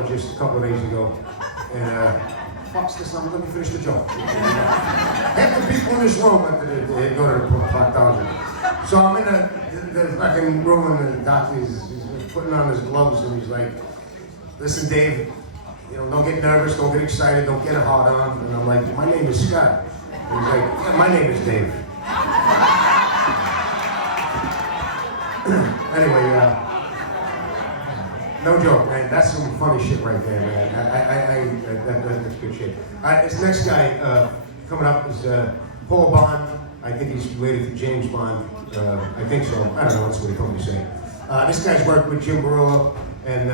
gynecologist a couple of days ago, and fuck's this number? Let me finish the joke. Half the people in this room they go to the proctologist. So I'm in the fucking room, and the doctor he's putting on his gloves, and he's like, "Listen, Dave, you know, don't get nervous, don't get excited, don't get a hard on." And I'm like, "My name is Scott." And he's like, "Yeah, my name is Dave." Anyway, no joke, man. That's some funny shit right there, man. That's good shit. This next guy coming up is Paul Bond. I think he's related to James Bond. I think so. I don't know. That's what he told me to say. This guy's worked with Jim Barillo and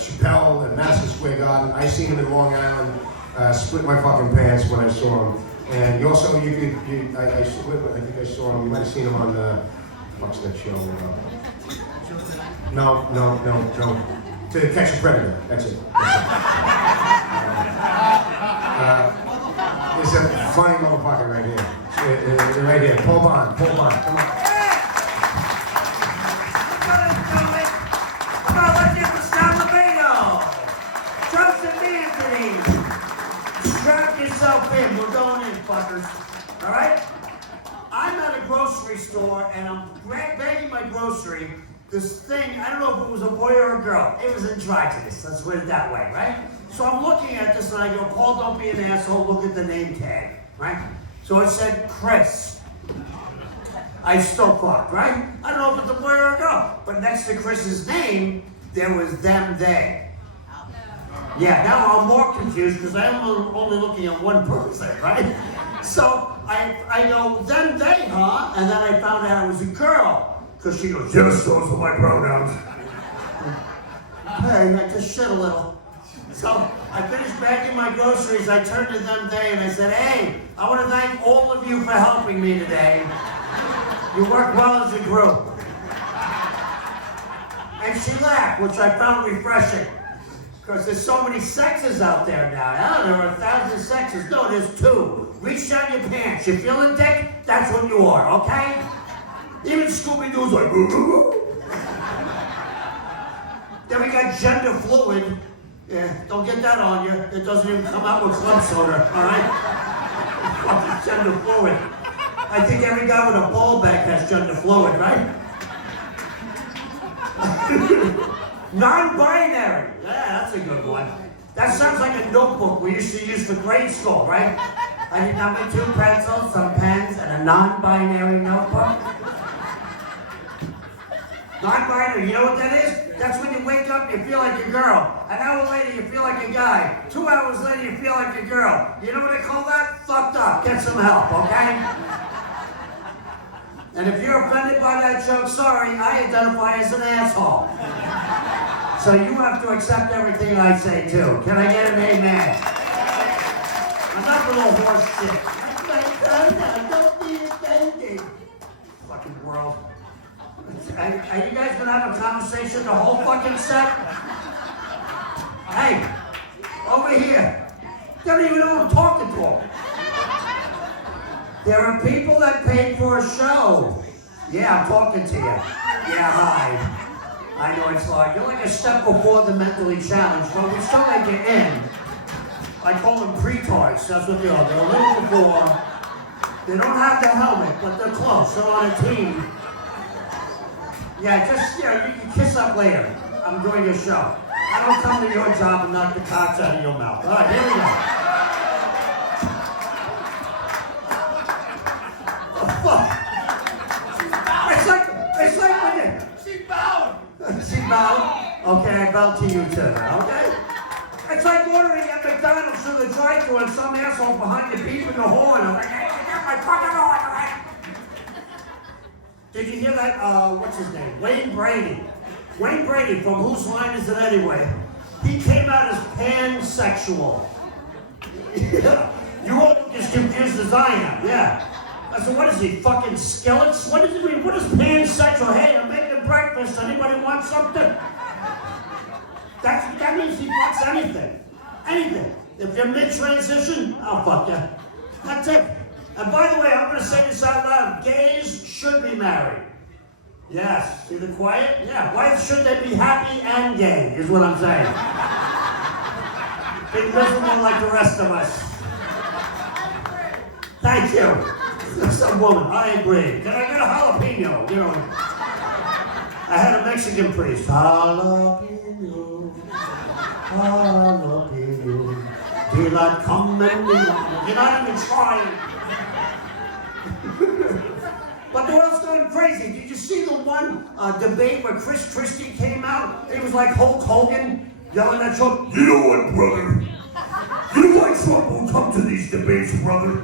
Chappelle and Madison Square Garden. I seen him in Long Island. Split my fucking pants when I saw him. And you also, I think I saw him. You might have seen him on what's that show? No. To Catch a Predator. That's it. It's a funny motherfucker right here. Right here. Paul Bond. Come on. I'm gonna let you for Scott Levado. Joseph Anthony. Strap yourself in. We're going in, fuckers. All right? I'm at a grocery store and I'm bagging my grocery. This thing, I don't know if it was a boy or a girl. It was androgynous. Let's put it that way, right? So I'm looking at this and I go, Paul, don't be an asshole. Look at the name tag, right? So it said Chris. I still thought, right? I don't know if it's a boy or a girl. But next to Chris's name, there was them, they. Yeah, now I'm more confused because I'm only looking at one person, right? So I go, them, they, huh? And then I found out it was a girl. Because she goes, yes, those are my pronouns. Hey, I just shit a little. So I finished bagging my groceries. I turned to them, they, and I said, hey, I want to thank all of you for helping me today. You worked well as a group. And she laughed, which I found refreshing. Because there's so many sexes out there now. Oh, there are 1,000 sexes. No, there's 2. Reach down your pants. You feeling dick? That's what you are, okay? Even Scooby-Doo's like, Then we got gender fluid. Yeah, don't get that on you. It doesn't even come out with club soda, all right? Fucking gender fluid. I think every guy with a ball bag has gender fluid, right? Non-binary. Yeah, that's a good one. That sounds like a notebook we used to use for grade school, right? I need number 2 pencils, some pens, and a non-binary notebook. Non-binary, you know what that is? That's when you wake up, you feel like a girl. An hour later, you feel like a guy. 2 hours later, you feel like a girl. You know what I call that? Fucked up. Get some help, okay? And if you're offended by that joke, sorry, I identify as an asshole. So you have to accept everything I say, too. Can I get an amen? Enough with all horse shit. Don't be offended. Fucking world. Are you guys gonna have a conversation the whole fucking set? Hey, over here. You don't even know who I'm talking to. There are people that paid for a show. Yeah, I'm talking to you. Yeah, hi. I know it's like, you're like a step before the mentally challenged, but we still make it in. I call them pretards, that's what they are. They're a little before. They don't have the helmet, but they're close. They're on a team. Yeah, just, you can kiss up later. I'm doing a show. I don't come to your job and knock the cocks out of your mouth. All right, here we go. Oh, fuck. It's like when you... She bowed. She bowed? Okay, I bowed to you too, okay? It's like ordering at McDonald's through the drive-thru and some asshole behind you beeping the horn. I'm like, hey, get my fucking horn, all right? Did you hear that, what's his name? Wayne Brady. Wayne Brady, from Whose Line Is It Anyway? He came out as pansexual. You all as confused as I am, yeah. I said, what is he, fucking skillets? What does it mean? What is pansexual? Hey, I'm making breakfast. Anybody want something? That means he fucks anything. Anything. If you're mid-transition, I'll fuck you. That's it. And by the way, I'm going to say this out loud. Gays should be married. Yes. See the quiet? Yeah. Why should they be happy and gay, is what I'm saying. Be miserable like the rest of us. Thank you. Some woman, I agree. Can I get a jalapeno? You know, I had a Mexican priest. Jalapeno, jalapeno. Daylight come and we want. You're not even trying. But the world's going crazy. Did you see the one debate where Chris Christie came out? It was like Hulk Hogan yelling at Trump. You know what, brother? You know why Trump won't come to these debates, brother?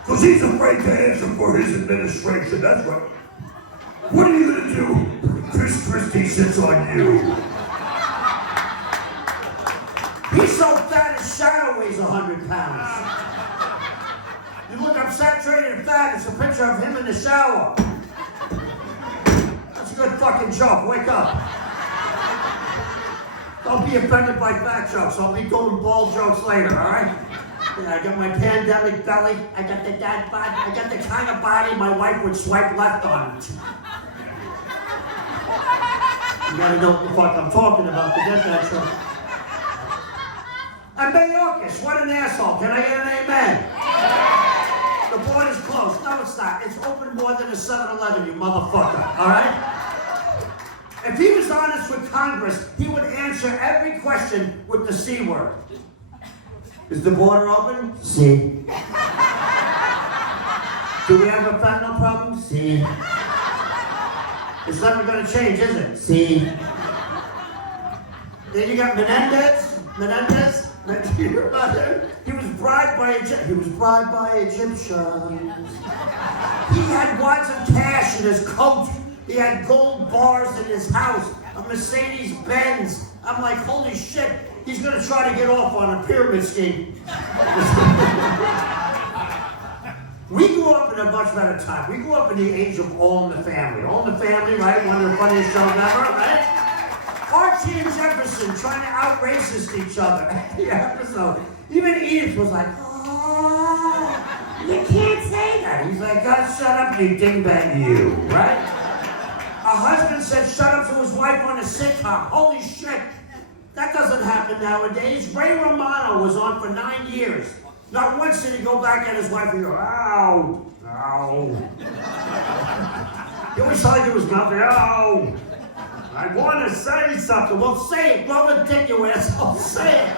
Because he's afraid to answer for his administration. That's right. What are you going to do? Chris Christie sits on you. He's so fat his shadow weighs 100 pounds. You look up saturated fat, it's a picture of him in the shower. That's a good fucking joke. Wake up. Don't be offended by fat jokes. I'll be doing bald jokes later, all right? Yeah, I got my pandemic belly. I got the dad body. I got the kind of body my wife would swipe left on. You gotta know what the fuck I'm talking about to get that show. And Mayorkas, what an asshole. Can I get an amen? The border's closed. No, it's not. It's open more than a 7-Eleven, you motherfucker. All right? If he was honest with Congress, he would answer every question with the C word. Is the border open? C. Do we have a fentanyl problem? C. It's never going to change, is it? C. Then you got Menendez. Menendez? Did you hear about him? He was bribed by Egyptians. He had wads of cash in his coat. He had gold bars in his house, a Mercedes Benz. I'm like, holy shit, he's gonna try to get off on a pyramid scheme. We grew up in a much better time. We grew up in the age of All in the Family. All in the Family, right? One of the funniest shows ever, right? Archie and Jefferson trying to out-racist each other. The episode. Even Edith was like, oh, you can't say that. He's like, God, shut up, you dingbat, you, right? A husband said shut up to his wife on a sitcom. Holy shit. That doesn't happen nowadays. Ray Romano was on for 9 years. Not once did he go back at his wife and go, ow, ow. He always tried to do his mouth, ow. I want to say something. Well, say it. Grow a dick, you asshole. Say it.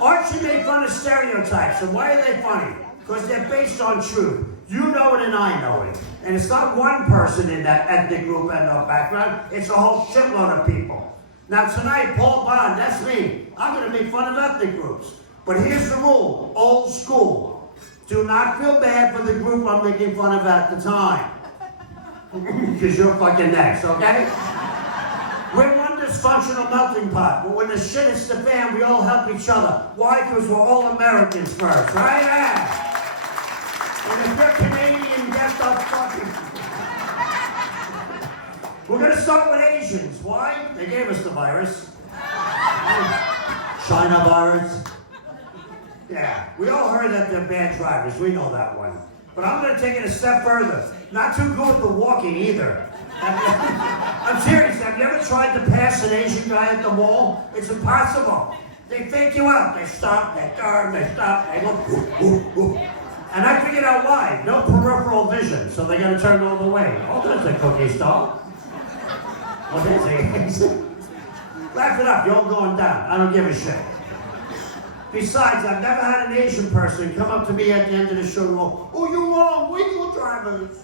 Archie made fun of stereotypes. And why are they funny? Because they're based on truth. You know it and I know it. And it's not one person in that ethnic group and no background. It's a whole shitload of people. Now tonight, Paul Bond, that's me. I'm going to make fun of ethnic groups. But here's the rule. Old school. Do not feel bad for the group I'm making fun of at the time. Because you're fucking next, okay? We're one dysfunctional melting pot, but when the shit hits the fan, we all help each other. Why? Because we're all Americans first, right? Yeah. And if you're Canadian, get the fucking... We're gonna start with Asians. Why? They gave us the virus. China virus. Yeah, we all heard that they're bad drivers. We know that one. But I'm gonna take it a step further. Not too good with the walking either. I'm serious, have you ever tried to pass an Asian guy at the mall? It's impossible. They fake you out. They stop, they turn, they stop, they look, ooh, ooh, ooh. And I figured out why. No peripheral vision, so they gotta turn all the way. Oh, there's a cookie stall. Oh, there's a... Laugh it up, you're all going down. I don't give a shit. Besides, I've never had an Asian person come up to me at the end of the show and go, oh, you're wrong, wiggle drivers.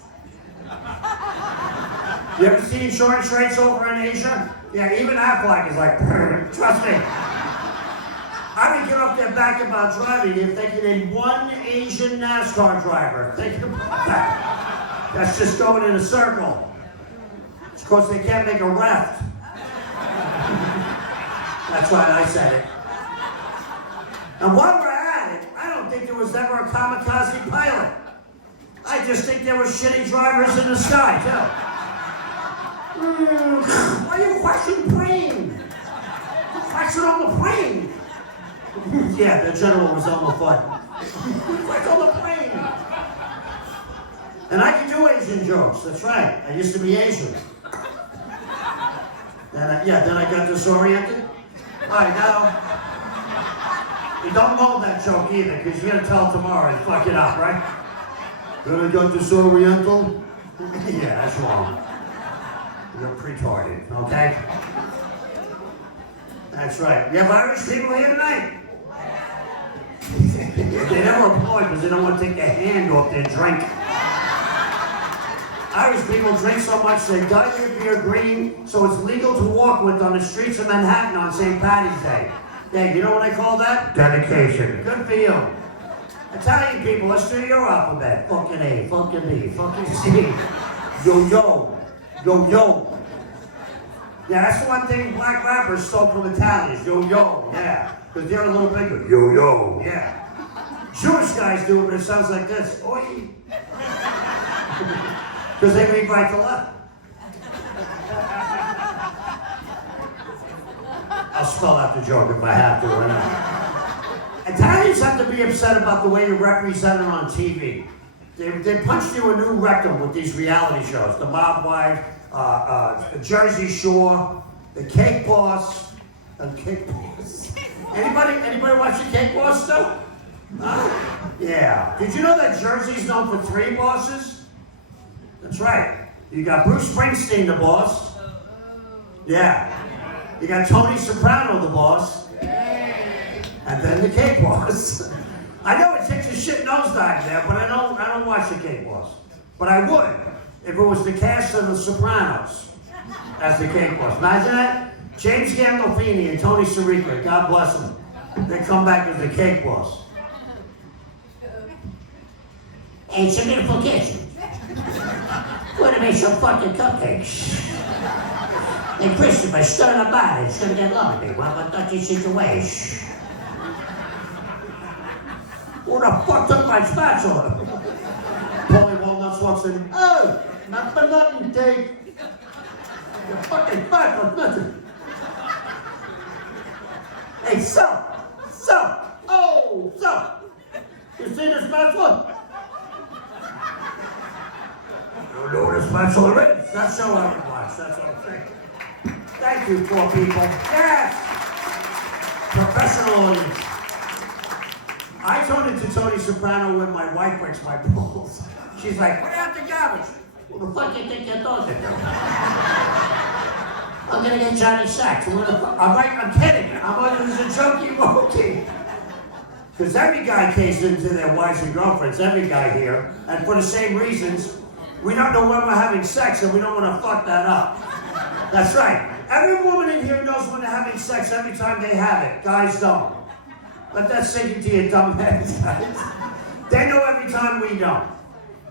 You ever see insurance rates over in Asia? Yeah, even Aflac is like, trust me. I would get off their back about driving if they could name one Asian NASCAR driver. Think about that. That's just going in a circle. It's because they can't make a left. That's why I said it. And while we're at it, I don't think there was ever a kamikaze pilot. I just think there were shitty drivers in the sky, too. Why do you question plane? Question on the plane. Yeah, the general was on the foot. What's on the plane? And I can do Asian jokes, that's right. I used to be Asian. And then I got disoriented. Alright, now, you don't mold that joke either, because you're gonna tell it tomorrow and fuck it up, right? Then I got this Oriental. Yeah, that's wrong. You're retarded, okay? That's right. You have Irish people here tonight? They never applaud because they don't want to take their hand off their drink. Irish people drink so much they dye their beer green so it's legal to walk with on the streets of Manhattan on St. Patty's Day. Yeah, you know what I call that? Dedication. Good for you. Italian people, let's do your alphabet. Fucking A, fucking B, fucking C. Yo-yo. Yo-yo. Yeah, that's the one thing black rappers stole from Italians. Yo-yo, yeah. Because they're a little bigger. Yo-yo. Yeah. Jewish guys do it, but it sounds like this. Oi. Because they read right to left. I'll spell out the joke if I have to, right? Italians have to be upset about the way you're represented on TV. They punched you a new rectum with these reality shows. The Mob Wife, Jersey Shore, The Cake Boss, and Cake Boss. Anybody watch The Cake Boss still? Yeah. Did you know that Jersey's known for 3 bosses? That's right. You got Bruce Springsteen, the boss. Yeah. You got Tony Soprano, the boss. And then the Cake Boss. I know it takes a shit nosedive there, but I don't watch the Cake Boss. But I would if it was the cast of The Sopranos as the Cake Boss. Imagine that? James Gandolfini and Tony Sirica, God bless them. They come back as the Cake Boss. It's a beautiful kitchen. We're gonna make some fucking cupcakes. And Christopher, stir the body. It's gonna get lovely. We'll have a touchy situation. Who the fuck took my spatula? Paulie Walnuts walks in. Oh, not for nothing, Dave. Your fucking spatula's nothing. Hey, so. You see this spatula? You know what a spatula is? That's so I would watch. That's what I'm saying. Thank you, poor people. Yes! Professional audience. I turned into Tony Soprano when my wife breaks my balls. She's like, put out the garbage. What the fuck you think you're talking to? I'm gonna get Johnny Sacks. I'm kidding. It's a jokey wokey. Because every guy caves into their wives and girlfriends, every guy here, and for the same reasons, we don't know when we're having sex and we don't want to fuck that up. That's right. Every woman in here knows when they're having sex every time they have it. Guys don't. Let that sink into your dumb heads, guys. They know every time we don't.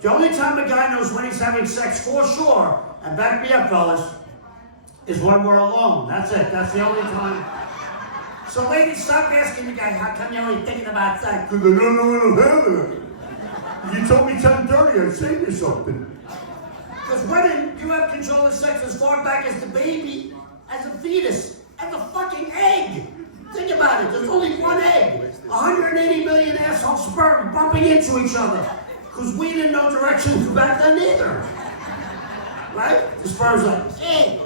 The only time a guy knows when he's having sex for sure, and back me up, fellas, is when we're alone. That's it. That's the only time. So ladies, stop asking the guy, how come you're only thinking about sex? Because I don't know when I'm having it. You told me 10:30, I'd say you something. Because women, you have control of sex as far back as the baby, as a fetus, as a fucking egg. Think about it, there's only one egg. 180 million asshole sperm bumping into each other. Because we didn't know directions back then either. Right? The sperm's like, egg.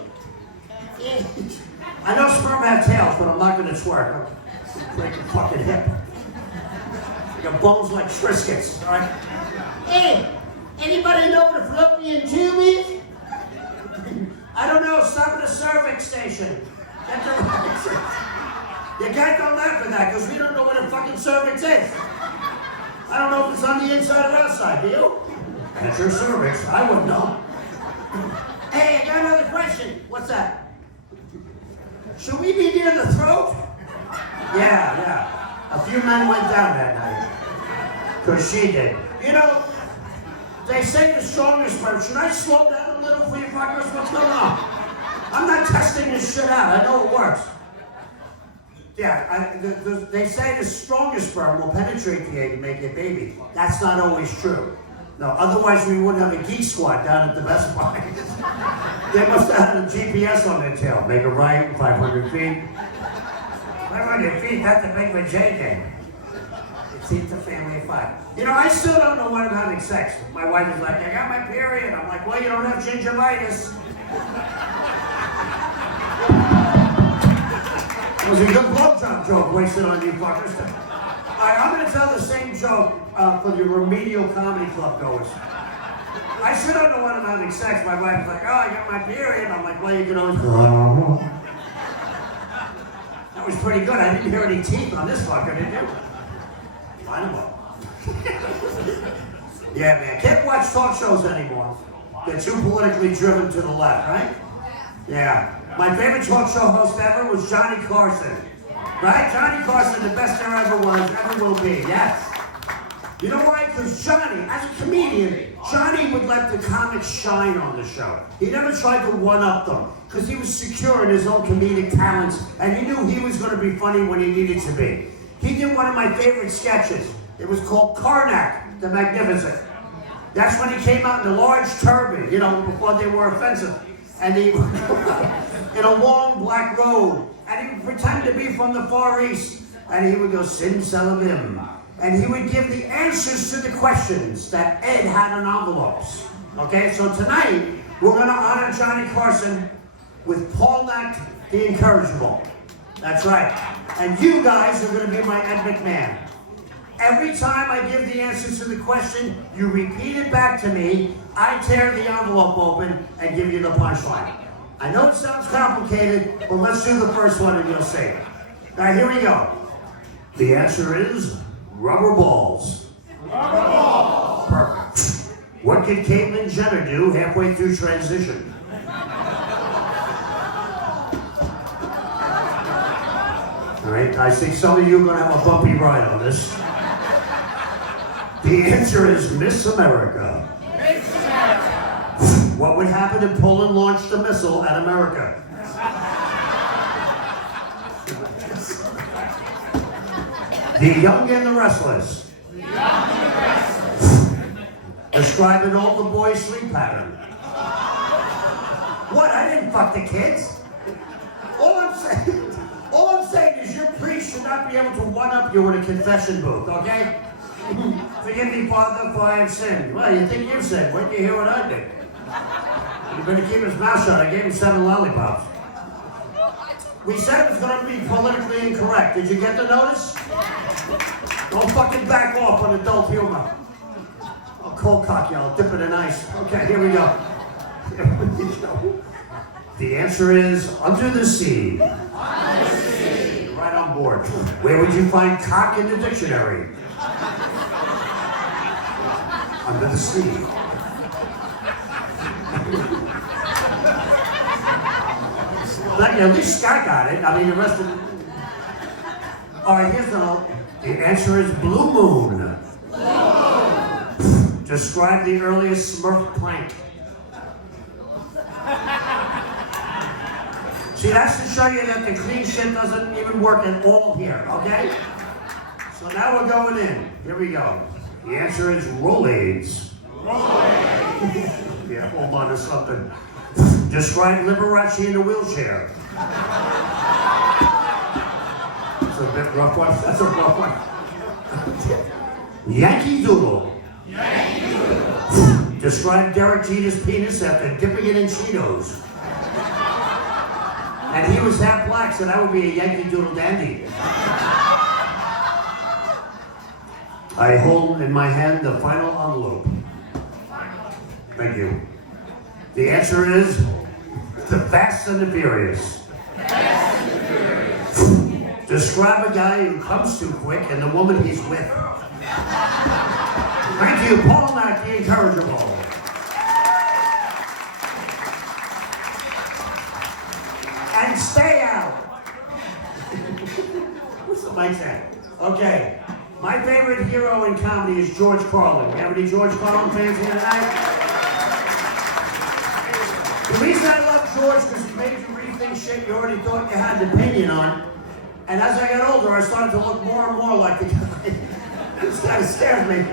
I know sperm have tails, but I'm not going to twerk. I'll break your fucking hip. Your bones like Triscuits, all right? Hey, anybody know what a fallopian tube is? I don't know, stop at a cervix station. Get the You guys don't laugh at that, because we don't know what a fucking cervix is. I don't know if it's on the inside or outside, do you? That's your cervix, I wouldn't know. Hey, I got another question. What's that? Should we be near the throat? Yeah. A few men went down that night. Because she did. You know, they say the strongest sperm. Should I slow down a little for you fuckers? What's going on? I'm not testing this shit out. I know it works. Yeah, they say the strongest sperm will penetrate the egg and make a baby. That's not always true. No, otherwise we wouldn't have a geek squad down at the Best Buy. They must have had a GPS on their tail. Make a right, 500 feet. 500 feet, that's a big vajayjay. It's a family of 5. You know, I still don't know when I'm having sex. My wife is like, I got my period. I'm like, well, you don't have gingivitis. was a good blowjob joke wasted on you fuckers. All right, I'm going to tell the same joke for the remedial comedy club goers. I still don't know when I'm having sex. My wife's like, oh, I got my period. I'm like, well, you can always... That was pretty good. I didn't hear any teeth on this fucker, did you? Line them up. Yeah, man. Can't watch talk shows anymore. They're too politically driven to the left, right? Yeah. My favorite talk show host ever was Johnny Carson. Right? Johnny Carson, the best there ever was, ever will be. Yes. You know why? Because Johnny, as a comedian, Johnny would let the comics shine on the show. He never tried to one-up them because he was secure in his own comedic talents and he knew he was going to be funny when he needed to be. He did one of my favorite sketches. It was called Karnak the Magnificent. That's when he came out in a large turban, you know, before they were offensive. And he, in a long black robe. And he would pretend to be from the Far East. And he would go, Sim Salabim. And he would give the answers to the questions that Ed had on envelopes. Okay, so tonight, we're going to honor Johnny Carson with Paul Knack, the Incorrigible. That's right. And you guys are going to be my Ed McMahon. Every time I give the answer to the question, you repeat it back to me, I tear the envelope open and give you the punchline. I know it sounds complicated, but let's do the first one and you'll see. All right, here we go. The answer is rubber balls. Rubber balls. Perfect. What did Caitlyn Jenner do halfway through transition? All right, I think some of you are going to have a bumpy ride on this. The answer is Miss America. Miss America. What would happen if Poland launched a missile at America? The Young and the Restless. The Young and the Restless. Describe an older boy's sleep pattern. What? I didn't fuck the kids. All I'm saying is your priest should not be able to one-up you in a confession booth, okay? Forgive me, Father, for I have sinned. Well, you think you've sinned. Wait till you hear what I did. You better keep his mouth shut. I gave him 7 lollipops. We said it was going to be politically incorrect. Did you get the notice? Don't fucking back off on adult humor. I'll cold cock you. I'll dip it in ice. Okay, here we go. The answer is under the sea. Under the sea. Right on board. Where would you find cock in the dictionary? Under the sea. But at least Scott got it. I mean, the rest of it. All right, here's the answer is blue moon. Describe the earliest Smurf prank. See, that's to show you that the clean shit doesn't even work at all here, okay? So now we're going in. Here we go. The answer is Rolaids. Rolaids. Yeah, hold on to something. Describe Liberace in a wheelchair. That's a bit rough one. That's a rough one. Yankee Doodle. Yankee Doodle. Describe Derek Jeter's penis after dipping it in Cheetos. And he was half black, so that would be a Yankee Doodle dandy. I hold in my hand the final envelope. Thank you. The answer is The Fast and the Furious. Describe a guy who comes too quick and the woman he's with. Thank you, Paul Knack, the Incorrigible. And stay out. What's the mic at? Okay. My favorite hero in comedy is George Carlin. We have any George Carlin fans here tonight? The reason I love George is because he made you rethink shit you already thought you had an opinion on. And as I got older, I started to look more and more like the guy. This kind of scares me.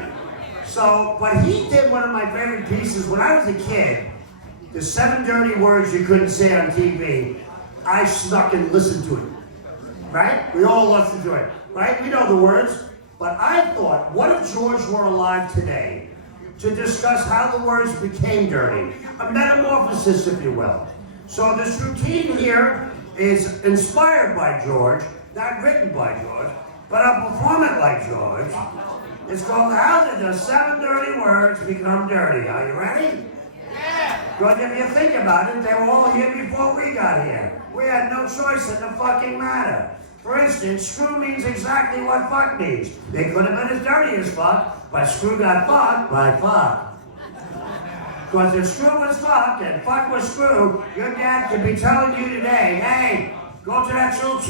So, but he did one of my favorite pieces. When I was a kid, the 7 dirty words you couldn't say on TV, I snuck and listened to it. Right? We all listened to it. Right? We know the words. But I thought, what if George were alive today to discuss how the words became dirty? A metamorphosis, if you will. So this routine here is inspired by George, not written by George, but I'll perform it like George. It's called How Did the 7 Dirty Words Become Dirty? Are you ready? Yeah! Because if you think about it, they were all here before we got here. We had no choice in the fucking matter. For instance, screw means exactly what fuck means. They could have been as dirty as fuck, but screw got fucked by fuck. Because if screw was fuck and fuck was screw, your dad could be telling you today, hey, go to that church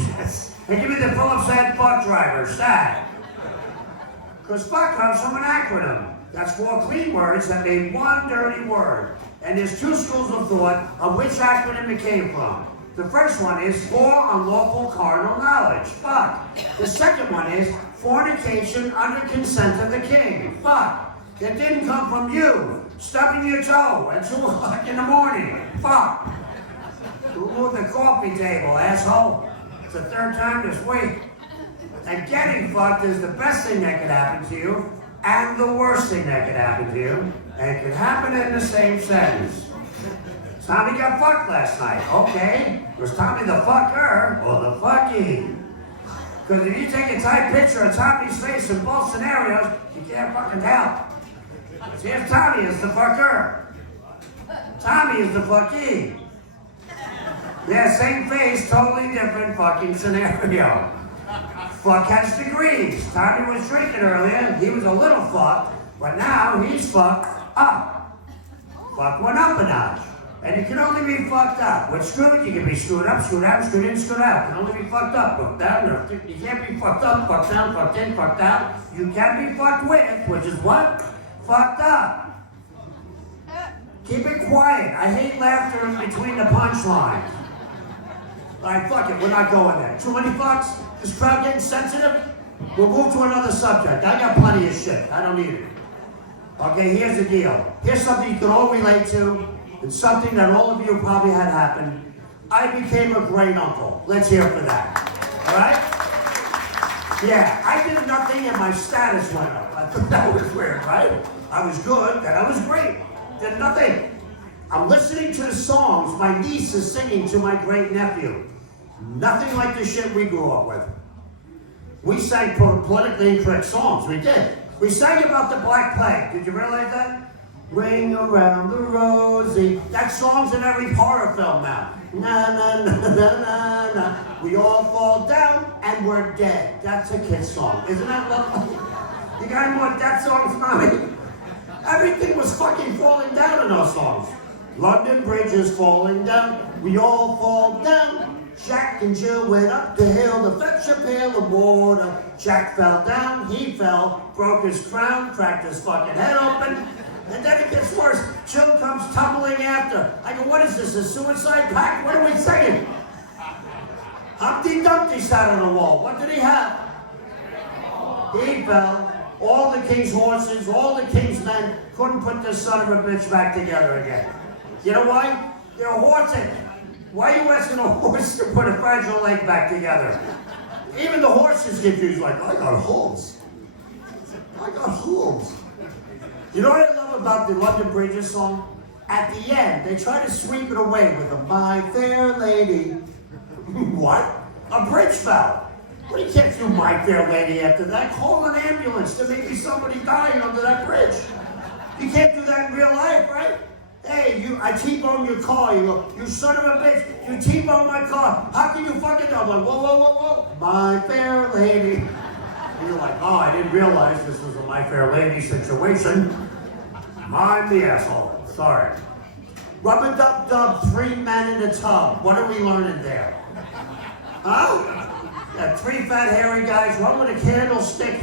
and give me the Phillips head fuck driver, stat. Because fuck comes from an acronym. That's 4 clean words that made 1 dirty word. And there's 2 schools of thought of which acronym it came from. The first one is for unlawful carnal knowledge, fuck. The second one is fornication under consent of the king, fuck. It didn't come from you stubbing your toe at 2 o'clock in the morning, fuck. Who moved the coffee table, asshole? It's the 3rd time this week. And getting fucked is the best thing that could happen to you and the worst thing that could happen to you. And it could happen in the same sentence. Tommy got fucked last night. Okay. Was Tommy the fucker or the fucky? Because if you take a tight picture of Tommy's face in both scenarios, you can't fucking tell. See if Tommy is the fucker. Tommy is the fucky. Yeah, same face, totally different fucking scenario. Fuck has degrees. Tommy was drinking earlier, he was a little fucked, but now he's fucked up. Fuck went up a notch. And it can only be fucked up. With screwed, you can be screwed up, screwed out, screwed in, screwed out. It can only be fucked up, fucked down. You can't be fucked up, fucked down, fucked in, fucked out. You can be fucked with, which is what? Fucked up. Keep it quiet. I hate laughter in between the punchlines. Alright, fuck it, we're not going there. Too many fucks? This crowd getting sensitive? We'll move to another subject. I got plenty of shit. I don't need it. Okay, here's the deal. Here's something you can all relate to. It's something that all of you probably had happen. I became a great uncle. Let's hear for that. All right? Yeah, I did nothing and my status went up. I thought that was weird, right? I was good, then I was great. Did nothing. I'm listening to the songs my niece is singing to my great nephew. Nothing like the shit we grew up with. We sang politically incorrect songs. We did. We sang about the Black Plague. Did you realize that? Ring around the rosy. That song's in every horror film now. Na na na na na na. We all fall down and we're dead. That's a Kiss song. Isn't that lovely? You got any more death songs, mommy? Everything was fucking falling down in those songs. London Bridge is falling down. We all fall down. Jack and Jill went up the hill to fetch a pail of water. Jack fell down, he fell, broke his crown, cracked his fucking head open. And then it gets worse. Jill comes tumbling after. I go, what is this, a suicide pact? What are we saying? Humpty Dumpty sat on the wall. What did he have? He fell. All the king's horses, all the king's men couldn't put this son of a bitch back together again. You know why? They're horses. Why are you asking a horse to put a fragile leg back together? Even the horses get confused, like, I got hooves. I got hooves. You know what I love about the London Bridges song? At the end, they try to sweep it away with a My Fair Lady. What? A bridge fell. Well, you can't do My Fair Lady after that. Call an ambulance. There may be somebody dying under that bridge. You can't do that in real life, right? Hey, I T-bone your car. You go, you son of a bitch. You T-bone my car. How can you fucking know? I'm like, whoa, whoa, whoa, whoa. My Fair Lady. And you're like, oh, I didn't realize this was a My Fair Lady situation. Mind the asshole. Sorry. Rub-a-dub-dub, 3 men in a tub. What are we learning there? Huh? Yeah, 3 fat hairy guys, one with a candlestick.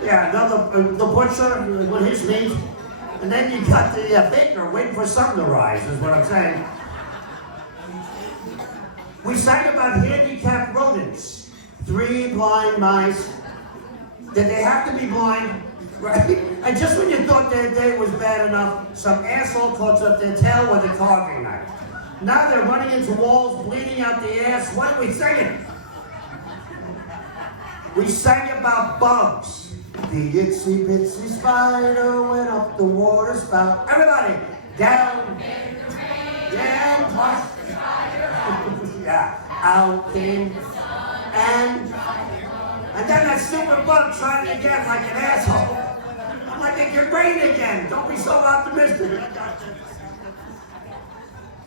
Yeah, another, the butcher with his meat. And then you got the baker waiting for something to rise, is what I'm saying. We sang about handicapped rodents. 3 blind mice. Did they have to be blind? Right? And just when you thought their day was bad enough, some asshole cuts up their tail with a carving knife. Now they're running into walls, bleeding out the ass. What are we singing? We sang about bugs. The itsy bitsy spider went up the water spout. Everybody, down, down, plus, Yeah. Out came and then that stupid bug tried it again like an asshole. I'm like, it can rain again. Don't be so optimistic.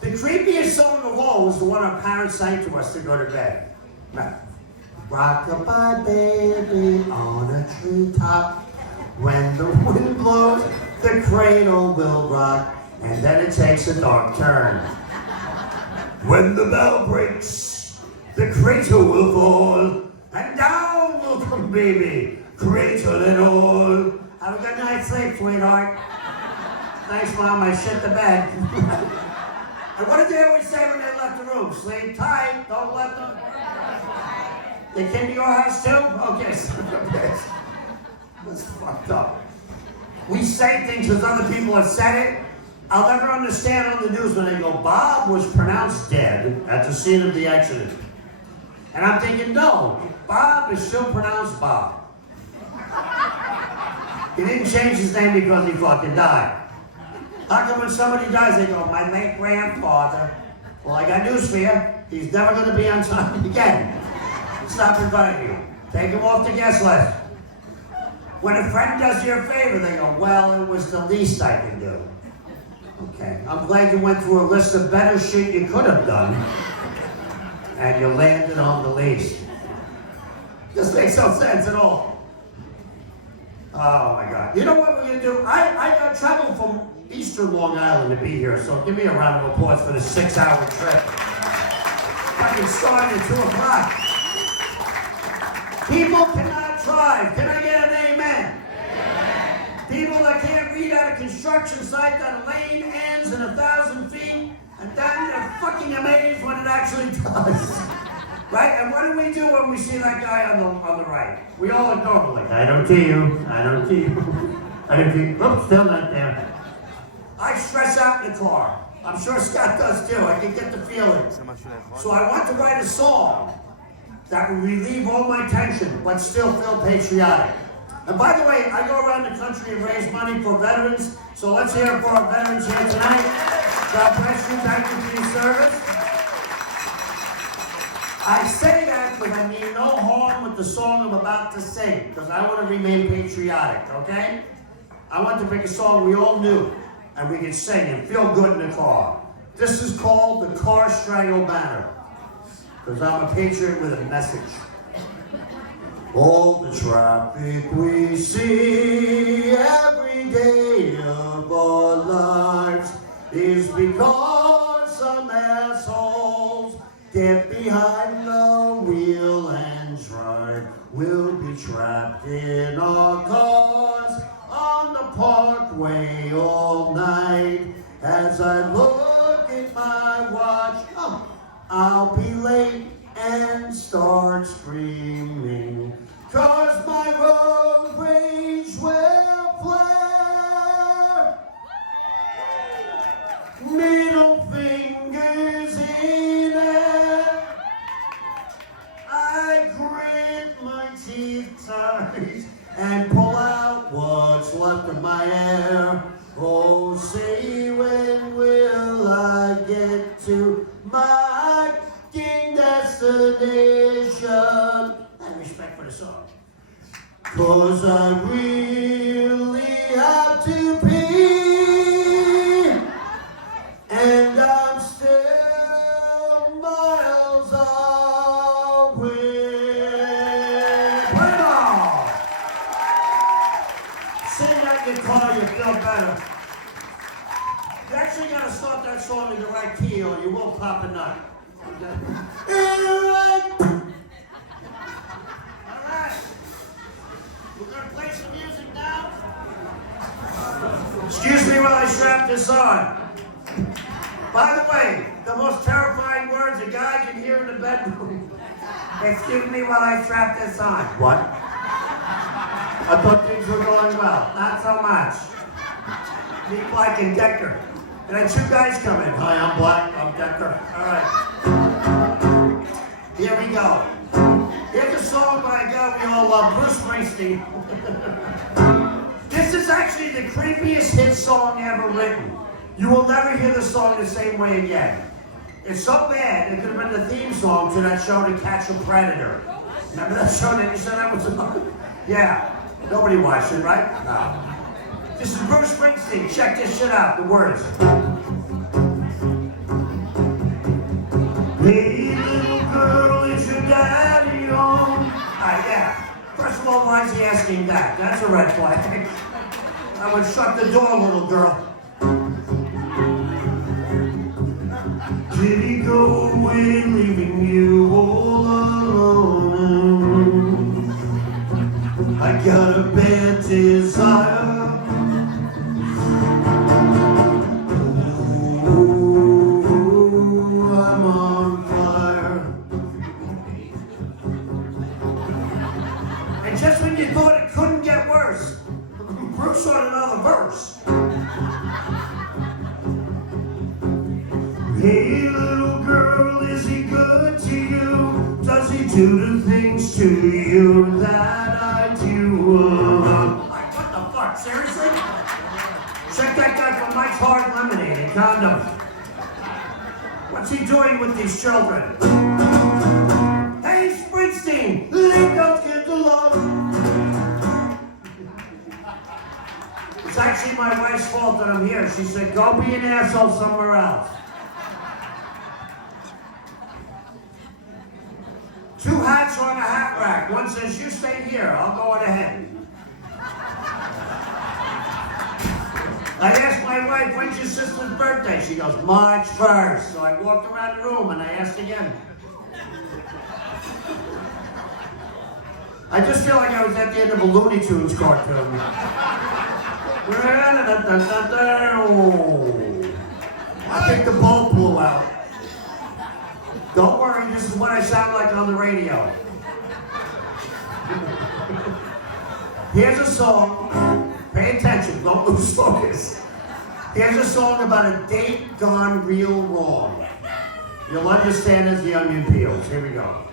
The creepiest song of all was the one our parents sang to us to go to bed. Rock-a-bye baby on a treetop. When the wind blows, the cradle will rock. And then it takes a dark turn. When the bell breaks, the cradle will fall. And down will come baby, cradle and all. Have a good night's sleep, sweetheart. Thanks, Mom, I shit the bed. And what did they always say when they left the room? Sleep tight, don't let them. They came to your house too? Okay, son of a bitch. That's fucked up. We say things because other people have said it. I'll never understand on the news when they go, Bob was pronounced dead at the scene of the accident. And I'm thinking, no, Bob is still pronounced Bob. He didn't change his name because he fucking died. How come when somebody dies, they go, my late grandfather? Well, I got news for you. He's never going to be on time again. Stop inviting you. Take him off the guest list. When a friend does you a favor, they go, well, it was the least I can do. Okay, I'm glad you went through a list of better shit you could have done, and you landed on the least. This makes no sense at all. Oh my God. You know what we're gonna do? I traveled from Eastern Long Island to be here, so give me a round of applause for the 6-hour trip. Fucking started at 2 o'clock. People cannot drive. Can I get an amen? People that can't read at a construction site that a lane ends in 1,000 feet, and then they're fucking amazed when it actually does. Right? And what do we do when we see that guy on the right? We all ignore him like, I don't see you, I don't see you. I don't see you. Oops, still not there. I stress out in the car. I'm sure Scott does too. I can get the feeling. So I want to write a song that will relieve all my tension, but still feel patriotic. And by the way, I go around the country and raise money for veterans, so let's hear it for our veterans here tonight. God bless you, thank you for your service. I say that because I mean no harm with the song I'm about to sing, because I want to remain patriotic, okay? I want to pick a song we all knew, and we can sing and feel good in the car. This is called the Car Strangle Banner, because I'm a patriot with a message. All the traffic we see every day of our lives is because some assholes get behind the wheel and drive. We'll be trapped in our cars on the parkway all night. As I look at my watch, I'll be late and start screaming, 'cause my road rage will flare. Middle fingers in air. I grit my teeth tight and pull out what's left of my hair. Oh, say when will I get to my destination? And respect for the song. 'Cause I really have to pee, and I'm still miles away. Put it on! Sing that guitar, you feel better. You actually gotta start that song in the right key or you won't pop a nut. Alright. We're gonna play some music now. Excuse me while I strap this on. By the way, the most terrifying words a guy can hear in the bedroom. Excuse me while I strap this on. What? I thought things were going well. Not so much. Me, Black, and Decker. And then 2 guys come in. Hi, I'm Black, I'm Decker. All right. Here we go. Here's a song by a guy we all love, Bruce Springsteen. This is actually the creepiest hit song ever written. You will never hear the song the same way again. It's so bad, it could have been the theme song to that show, To Catch a Predator. Remember that show that you said that was about? Yeah. Nobody watched it, right? No. This is Bruce Springsteen. Check this shit out. The words. Hey, little girl, is your daddy home? Yeah. First of all, why is he asking that? That's a red flag. I would shut the door, little girl. Did he go away, leaving you all alone? I got a bad desire. Ooh, I'm on fire. And just when you thought it couldn't get worse, Bruce wrote another verse. Hey, little girl, is he good to you? Does he do the things to you that I do? What the fuck, seriously? Check that guy from Mike's Hard Lemonade and Condom. What's he doing with these children? Hey, Springsteen, leave those kids alone. It's actually my wife's fault that I'm here. She said, go be an asshole somewhere else. 2 hats are on a hat rack. One says, you stay here, I'll go on ahead. I asked my wife, when's your sister's birthday? She goes, March 1st. So I walked around the room and I asked again. I just feel like I was at the end of a Looney Tunes cartoon. I think the bulb blew out. Don't worry, this is what I sound like on the radio. Here's a song. Pay attention, don't lose focus. Here's a song about a date gone real wrong. You'll understand as the onion peels. Here we go.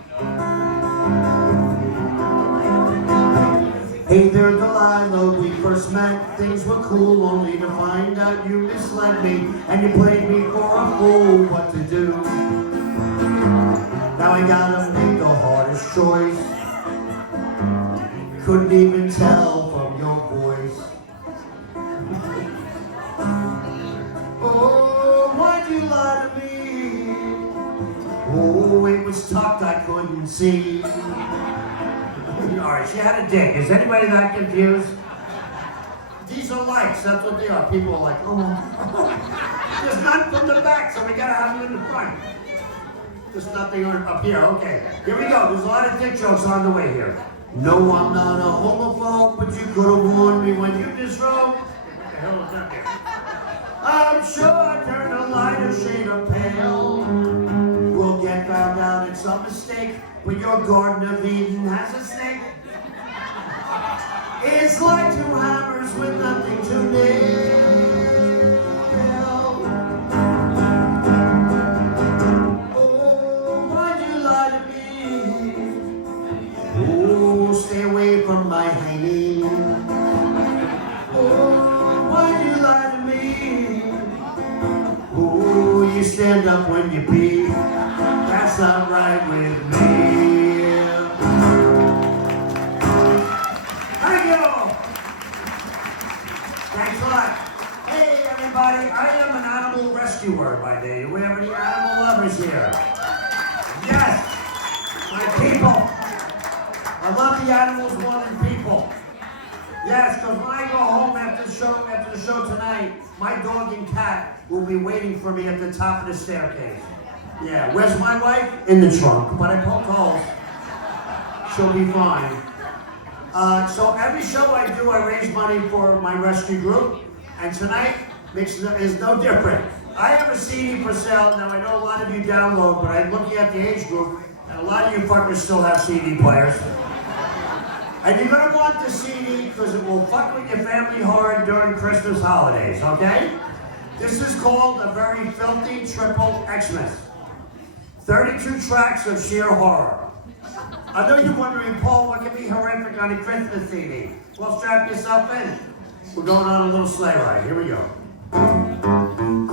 Hey there, Delilah, we first met. Things were cool, only to find out you misled me. And you played me for a fool, what to do? Now I gotta make the hardest choice. Couldn't even tell from your voice. Oh, why'd you lie to me? Oh, it was tucked, I couldn't see. Alright, she had a dick. Is anybody that confused? These are likes, that's what they are. People are like, oh. There's none from the back, so we gotta have them in the front. There's nothing up here, okay. Here we go, there's a lot of dick jokes on the way here. No, I'm not a homophobe, but you could have warned me when you disrobed. What the hell is that there? I'm sure I turned a lighter shade of pale. We'll get found out it's a mistake, but your Garden of Eden has a snake. It's like 2 hammers with nothing to nail. Oh, why'd you lie to me? Oh, stay away from my hanging. Oh, why'd you lie to me? Oh, you stand up when you pee. That's not right with me. Thank you. Thanks a lot. Hey, everybody. I am an animal rescuer by day. Do we have any animal lovers here? Yes. My people. I love the animals more than people. Yes, because when I go home after the show tonight, my dog and cat will be waiting for me at the top of the staircase. Yeah, where's my wife? In the trunk, but I poked holes. She'll be fine. So every show I do, I raise money for my rescue group, and tonight is no different. I have a CD for sale. Now, I know a lot of you download, but I'm looking at the age group, and a lot of you fuckers still have CD players. And you're gonna want the CD because it will fuck with your family hard during Christmas holidays, okay? This is called A Very Filthy Triple Xmas. 32 tracks of sheer horror. I know you're wondering, Paul, what could be horrific on a Christmas CD? Well, strap yourself in. We're going on a little sleigh ride. Here we go.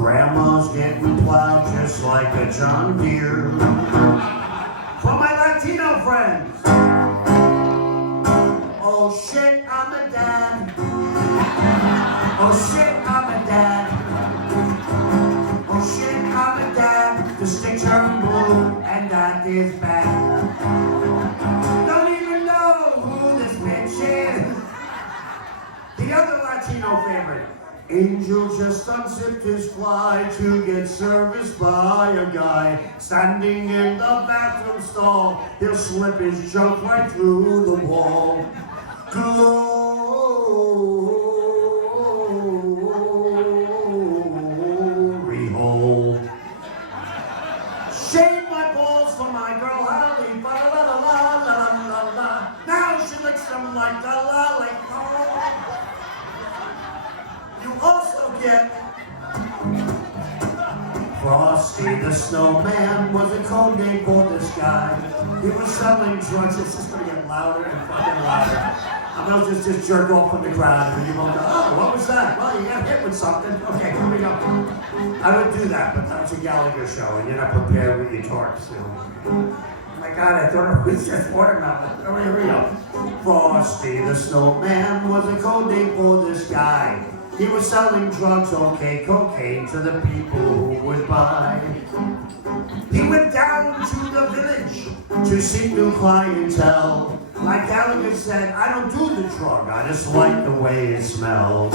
grandma's getting plowed just like a John Deere. For my Latino friends. Oh shit, I'm a dad. Oh shit, I'm a dad. Oh shit, I'm a dad. The sticks turn blue, and that is bad. Don't even know who this bitch is. The other Latino favorite. Angel just unzipped his fly to get serviced by a guy standing in the bathroom stall. He'll slip his junk right through the wall. Glory hole. Shave my balls for my girl Holly. Ba la la la la la la. Now she licks them like a lollipop. You also get Frosty the Snowman was a code name for this guy. He was selling drugs. It's just gonna get louder and fucking louder. I'm gonna just jerk off from the crowd and you won't go, oh, what was that? Well, you got hit with something. Okay, here we go. I would do that, but that's a Gallagher show and you're not prepared with your torques. You know? Oh my God, I thought it was just watermelon. Oh, here we go. Frosty the Snowman was a code name for this guy. He was selling drugs, okay, cocaine to the people who would buy. He went down to the village to seek new clientele. Like Gallagher said, I don't do the drug, I just like the way it smells.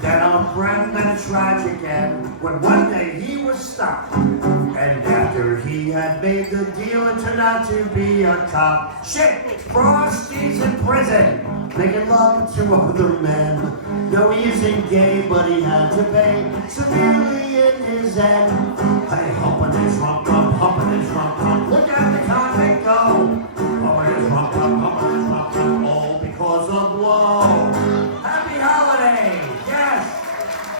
Then our friend met a tragic end when one day he was stopped. And after he had made the deal, it turned out to be a cop. Shit, Frosty's in prison, making love to other men. No, he isn't gay, but he had to pay severely in his end.